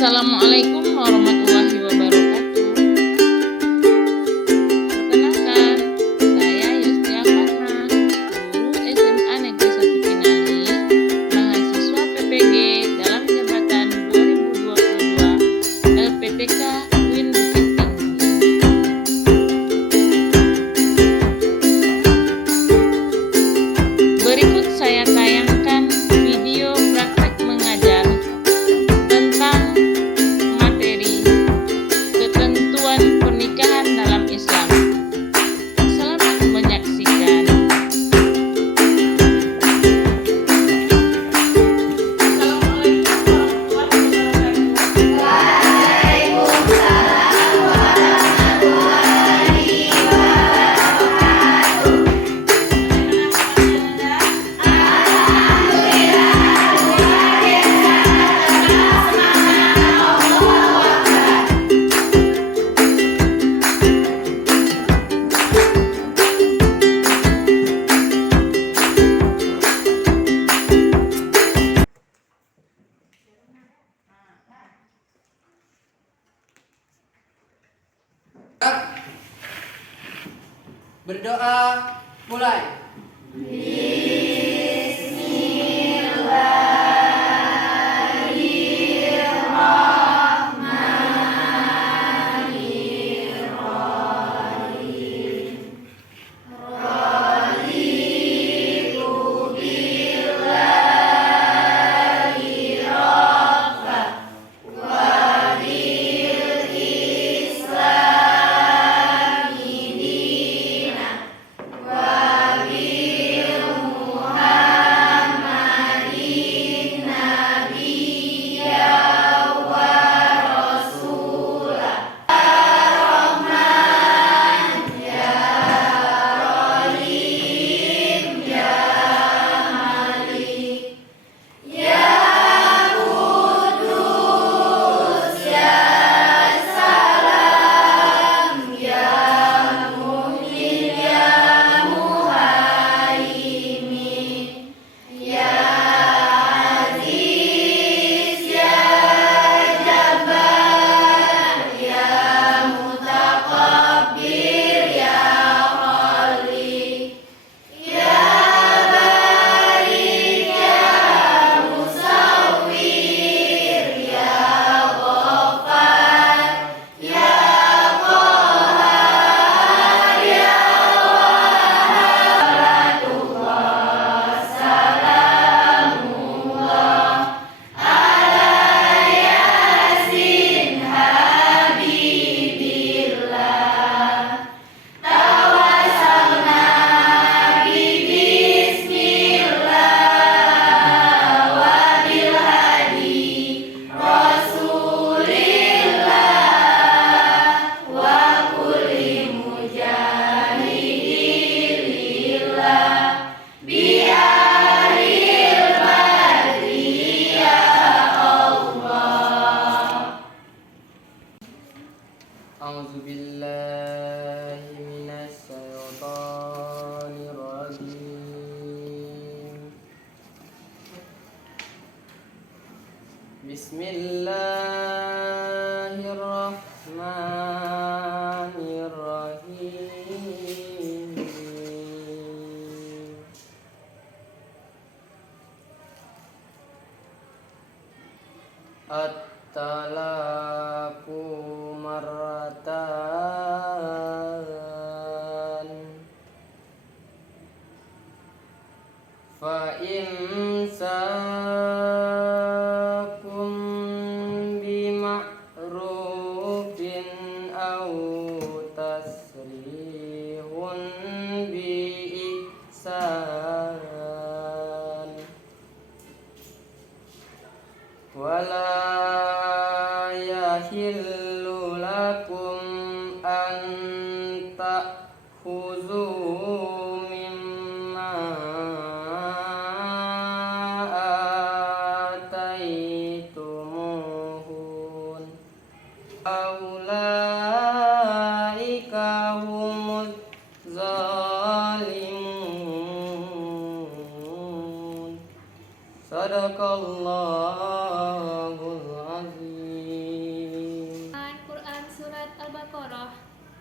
Assalamualaikum warahmatullahi wabarakatuh. Perkenalkan, saya Yustia Fatma, guru SMA Negeri 1 Pinali, mahasiswa PPG dalam jabatan 2022 LPTK UIN Bukit Tinggi. Berikut saya tayangkan video praktek mengajar tentang materi ketentuan pernikahan dalam Islam. Selamat menyaksikan. Berdoa, mulai. A'udzubillahi minasyaitonirrajim. Bismillahirrahmanirrahim. At-talaqu marratan fa imsakum bima'rufin aw tasrihun bi ihsan wala yahillu lakum an ta'khuzu mimma ataitumuhun aulaika humuz zalimun. Sadaqallahul azim.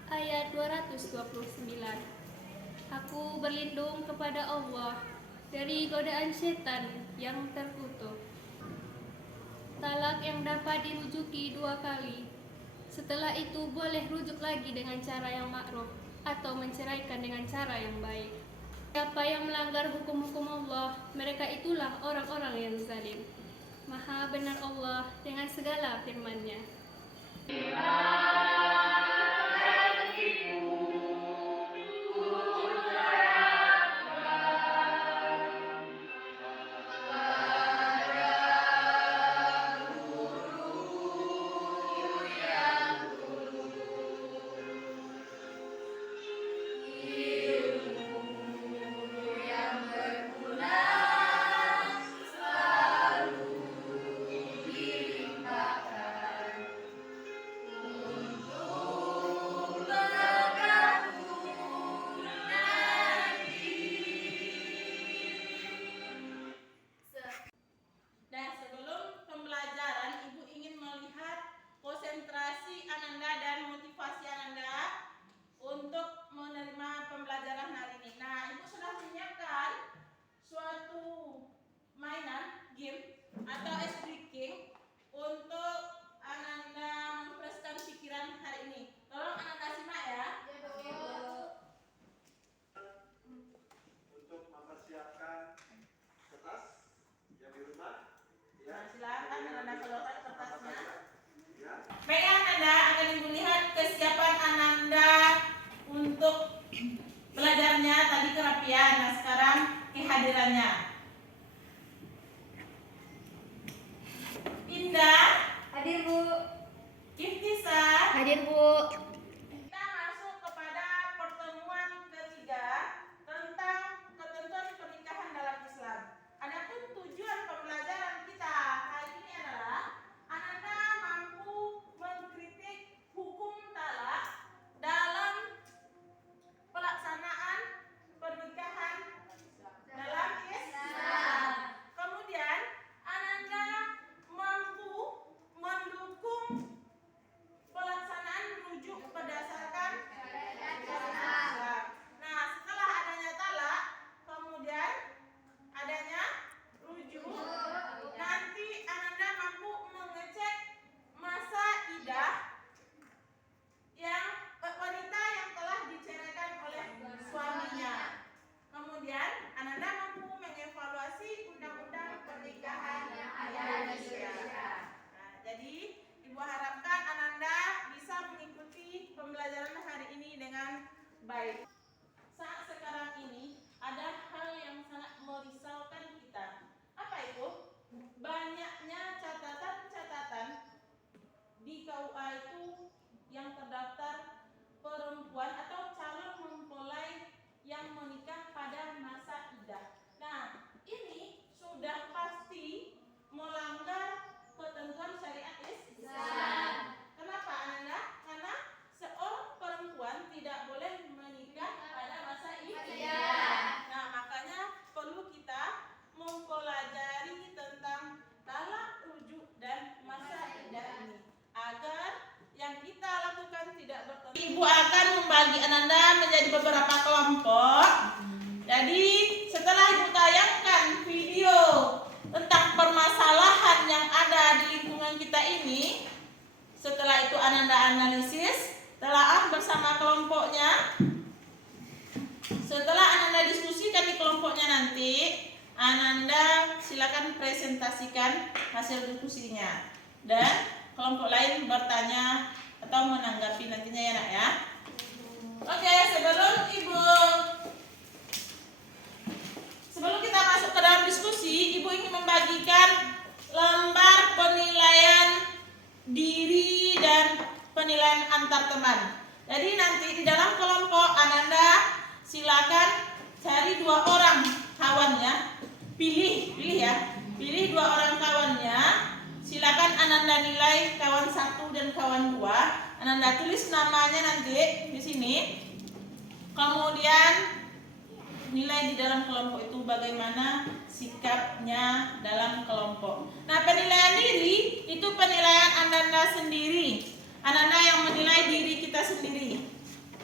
Ayat 229. Aku berlindung kepada Allah dari godaan setan yang terkutuk. Talak yang dapat dirujuki 2 kali. Setelah itu boleh rujuk lagi dengan cara yang ma'ruf atau menceraikan dengan cara yang baik. Siapa yang melanggar hukum-hukum Allah, mereka itulah orang-orang yang zalim. Maha benar Allah dengan segala firman-Nya. Nah, sebelum pembelajaran, Ibu ingin melihat konsentrasi Ananda dan motivasi Ananda untuk menerima pembelajaran hari ini. Nah, Ibu sudah menyiapkan suatu mainan, game, atau ice breaking untuk Ananda memfreshkan pikiran hari ini. Tolong Ananda simak ya. Untuk mempersiapkan kertas yang di rumah. Nah, silakan Ananda keluarkan kertasnya. Ya. Baiklah Ananda, akan Ibu lihat kesiapan Ananda untuk belajarnya tadi kerapian. Nah, sekarang kehadirannya. Indah, Hadir, Bu. Iftisa. Hadir, Bu. Kita masuk kepada pertemuan ketiga tentang ketentuan pernikahan dalam Islam. Adapun tujuan pembelajaran kita hari ini adalah Ananda mampu mengkritik hukum talak dalam pelaksanaan pernikahan dalam Islam. Kemudian Ananda mampu mendukung pelaksanaan rujuk berdasarkan syariat Islam. Nah, setelah adanya talak, kemudian adanya rujuk, nanti Ananda mampu mengecek masa iddah yang wanita yang telah diceraikan oleh suaminya. Kemudian Ananda mampu mengevaluasi undang-undang pernikahan yang ada di Indonesia. Nah, jadi Ibu harapkan Ananda bisa mengikuti pembelajaran hari ini dengan baik. Saat sekarang ini ada hal yang sangat merisaukan kita. Apa itu? Banyaknya catatan-catatan di KUA itu yang terdaftar perempuan atau calon mempelai yang menikah pada masa iddah. Nah, ini sudah pasti melanggar ketentuan syariat Islam. Kenapa Ananda? Karena seorang perempuan tidak boleh menikah pada masa iddah. Nah, makanya perlu kita mempelajari tentang talak, rujuk, dan masa iddah ini agar yang kita lakukan tidak bertentangan. Ibu akan membagi Ananda menjadi beberapa kelompok. Jadi setelah Ibu tayangkan video tentang permasalahan yang ada di lingkungan kita ini, setelah itu Ananda analisis, telaah bersama kelompoknya. Setelah Ananda diskusikan di kelompoknya nanti, Ananda silakan presentasikan hasil diskusinya. Dan kelompok lain bertanya atau menanggapi nantinya ya nak ya. Oke, sebelum kita masuk ke dalam diskusi, Ibu ingin membagikan lembar penilaian diri dan penilaian antar teman. Jadi nanti di dalam kelompok Ananda silakan cari 2 orang kawannya, pilih ya, pilih 2 orang kawannya. Silakan Ananda nilai kawan 1 dan kawan 2. Ananda tulis namanya nanti di sini. Kemudian nilai di dalam kelompok itu bagaimana sikapnya dalam kelompok. Nah, penilaian diri itu penilaian Ananda sendiri. Ananda yang menilai diri kita sendiri.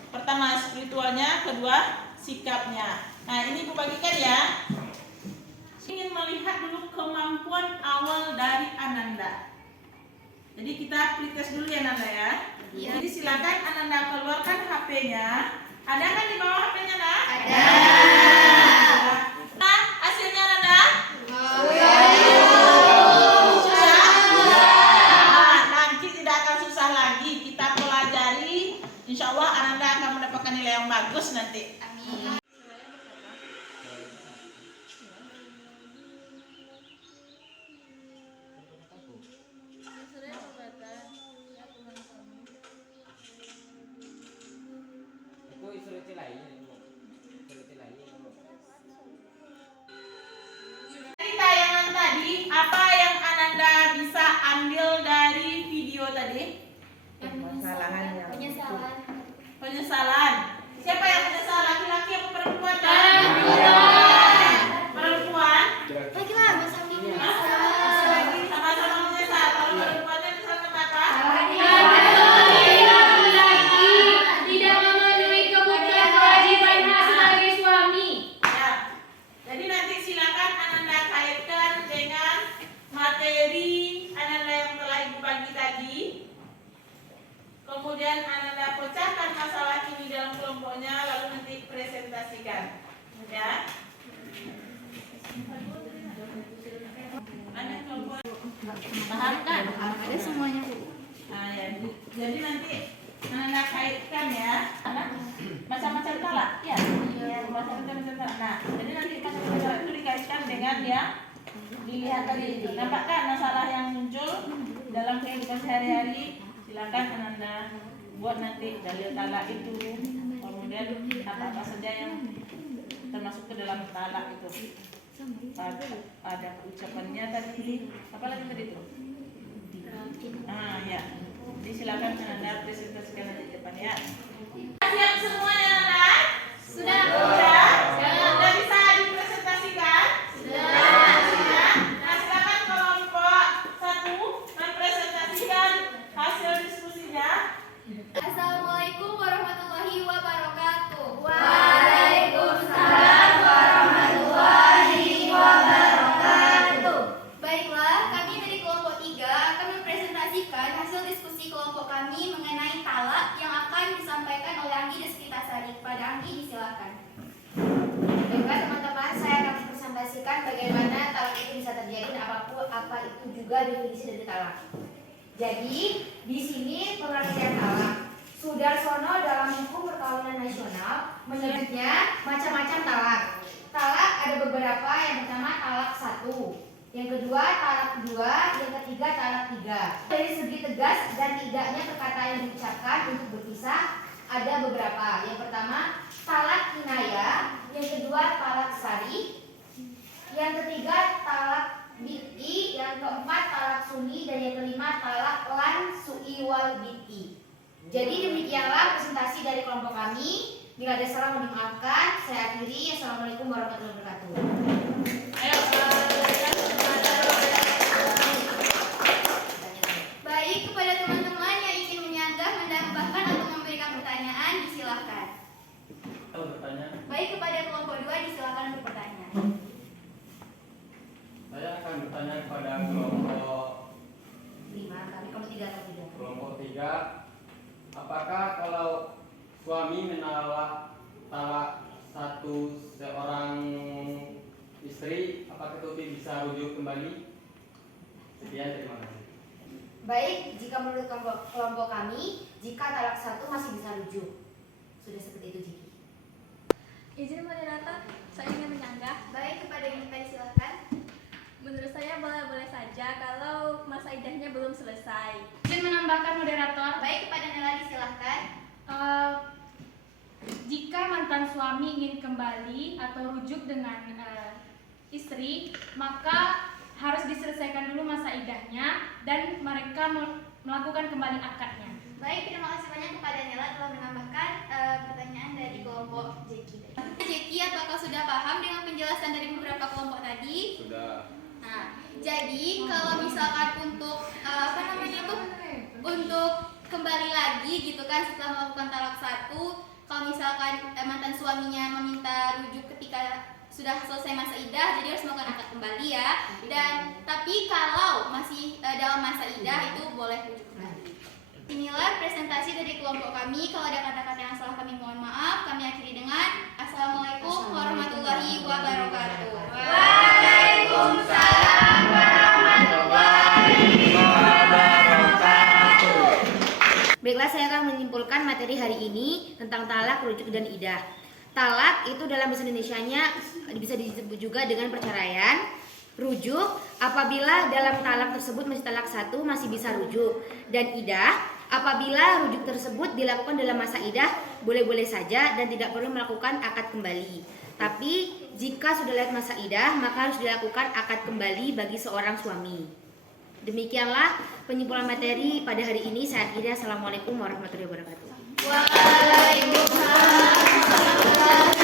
Pertama spiritualnya, kedua sikapnya. Nah, ini Ibu bagikan ya. Ingin melihat dulu kemampuan awal dari Ananda. Jadi kita pretest dulu ya Nanda ya. Iya. Jadi silakan Ananda keluarkan HP-nya. Ada kan di bawah HP-nya, Nak? Ada. Nah, hasilnya Nanda? Nanti tidak akan susah lagi. Kita pelajari. Insya Allah Ananda akan mendapatkan nilai yang bagus nanti. Amin. Itu instruksi lainnya. Instruksi lainnya. Dari tayangan tadi, apa yang Ananda bisa ambil dari video tadi? Penyesalan. Penyesalan. Siapa yang menyesal? Laki-laki atau perempuan? Perempuan. Lagi lah, Mas Andi Hah? Sama-sama menyesal. Kalau perempuannya menyesal kenapa? tidak memenuhi kebutuhan kewajiban sebagai suami. Ya. Jadi nanti silakan Ananda kaitkan dengan materi Ananda yang telah Ibu bagi tadi. Kemudian Ananda pecahkan masalah ini dalam kelompoknya, lalu nanti presentasikan. Ya. Mana kelompok? Paham kan? Ada semuanya, Bu. Nah, ya. Jadi nanti Ananda kaitkan ya. Macam-macam talak, ya. Macam-macam talak. Nah, jadi nanti macam-macam talak itu dikaitkan dengan yang dilihat tadi itu. Nampak kan masalah yang muncul dalam kehidupan sehari-hari? Silakan Ananda buat nanti dalil talak itu. Kemudian apa-apa saja yang termasuk ke dalam talak itu. Ada ucapannya tadi. Apa lagi tadi itu? Ya. Jadi silakan Ananda presentasikan nanti di depan ya. Siap semuanya Ananda? Sudah. Sudah bisa dipresentasikan? Sudah. Nah, silakan kelompok 1 mempresentasikan hasil diskusinya. Assalamualaikum warahmatullahi wabarakatuh. Waalaikumsalam warahmatullahi wabarakatuh. Baiklah, kami dari kelompok 3 akan mempresentasikan hasil diskusi kelompok kami mengenai talak yang akan disampaikan oleh Anggi Desvitasari. Kepada Anggi, disilakan. Baiklah teman-teman, saya akan mempresentasikan bagaimana talak itu bisa terjadi dan apa itu juga definisi dari talak. Jadi, di sini pengertian talak. Sudarsono dalam hukum perkawinan nasional menyebutnya macam-macam talak. Talak ada beberapa, yang pertama talak 1, yang kedua talak 2, yang ketiga talak 3. Dari segi tegas dan tidaknya perkataan yang diucapkan untuk berpisah ada beberapa. Yang pertama talak kinaya, yang kedua talak sari, yang ketiga talak bid'i, yang keempat talak suni, dan yang kelima talak lan su'i wal bid'i. Jadi demikianlah presentasi dari kelompok kami. Bila ada salah mohon dimaafkan. Saya akhiri. Assalamualaikum warahmatullahi wabarakatuh. Ayo. Baik, kepada teman-teman yang ingin menyanggah, menambahkan atau memberikan pertanyaan, disilakan. Baik, kepada kelompok 2 disilakan bertanya. Saya akan bertanya kepada kelompok 5, kami kelompok 3 atau 3. kelompok 3. Apakah kalau suami menolak talak seorang istri, apakah itu bisa rujuk kembali? Sekian, terima kasih. Baik, jika menurut kelompok kami, jika talak 1 masih bisa rujuk. Sudah seperti itu, Jiki. Izin moderator, saya ingin menyanggah. Baik, kepada yang kita disilakan. Menurut saya boleh-boleh saja kalau masa idahnya belum selesai. Izin menambahkan moderator. Baik, kepada Nela disilahkan. Jika mantan suami ingin kembali atau rujuk dengan istri, maka harus diselesaikan dulu masa idahnya dan mereka melakukan kembali akadnya. Baik, terima kasih banyak kepada Nela telah menambahkan pertanyaan dari kelompok Jeki. Jeki, apakah sudah paham dengan penjelasan dari beberapa kelompok tadi? Sudah. Nah, jadi kalau misalkan untuk untuk kembali lagi gitu kan setelah melakukan talak 1, kalau misalkan mantan suaminya meminta rujuk ketika sudah selesai masa idah, jadi harus melakukan akad kembali ya. Dan tapi kalau masih dalam masa idah itu boleh rujuk kembali. Inilah presentasi dari kelompok kami. Kalau ada kata-kata yang salah kami mohon maaf. Kami akhiri dengan Assalamualaikum warahmatullahi wabarakatuh. Waalaikumsalam warahmatullahi wabarakatuh. Baiklah, saya akan menyimpulkan materi hari ini tentang talak, rujuk, dan idah. Talak itu dalam bahasa Indonesianya bisa disebut juga dengan perceraian. Rujuk apabila dalam talak tersebut masih talak satu masih bisa rujuk. Dan idah apabila rujuk tersebut dilakukan dalam masa idah boleh-boleh saja dan tidak perlu melakukan akad kembali. Tapi jika sudah lewat masa idah maka harus dilakukan akad kembali bagi seorang suami. Demikianlah penyimpulan materi pada hari ini. Saya akhiri. Assalamualaikum warahmatullahi wabarakatuh. Waalaikumsalam.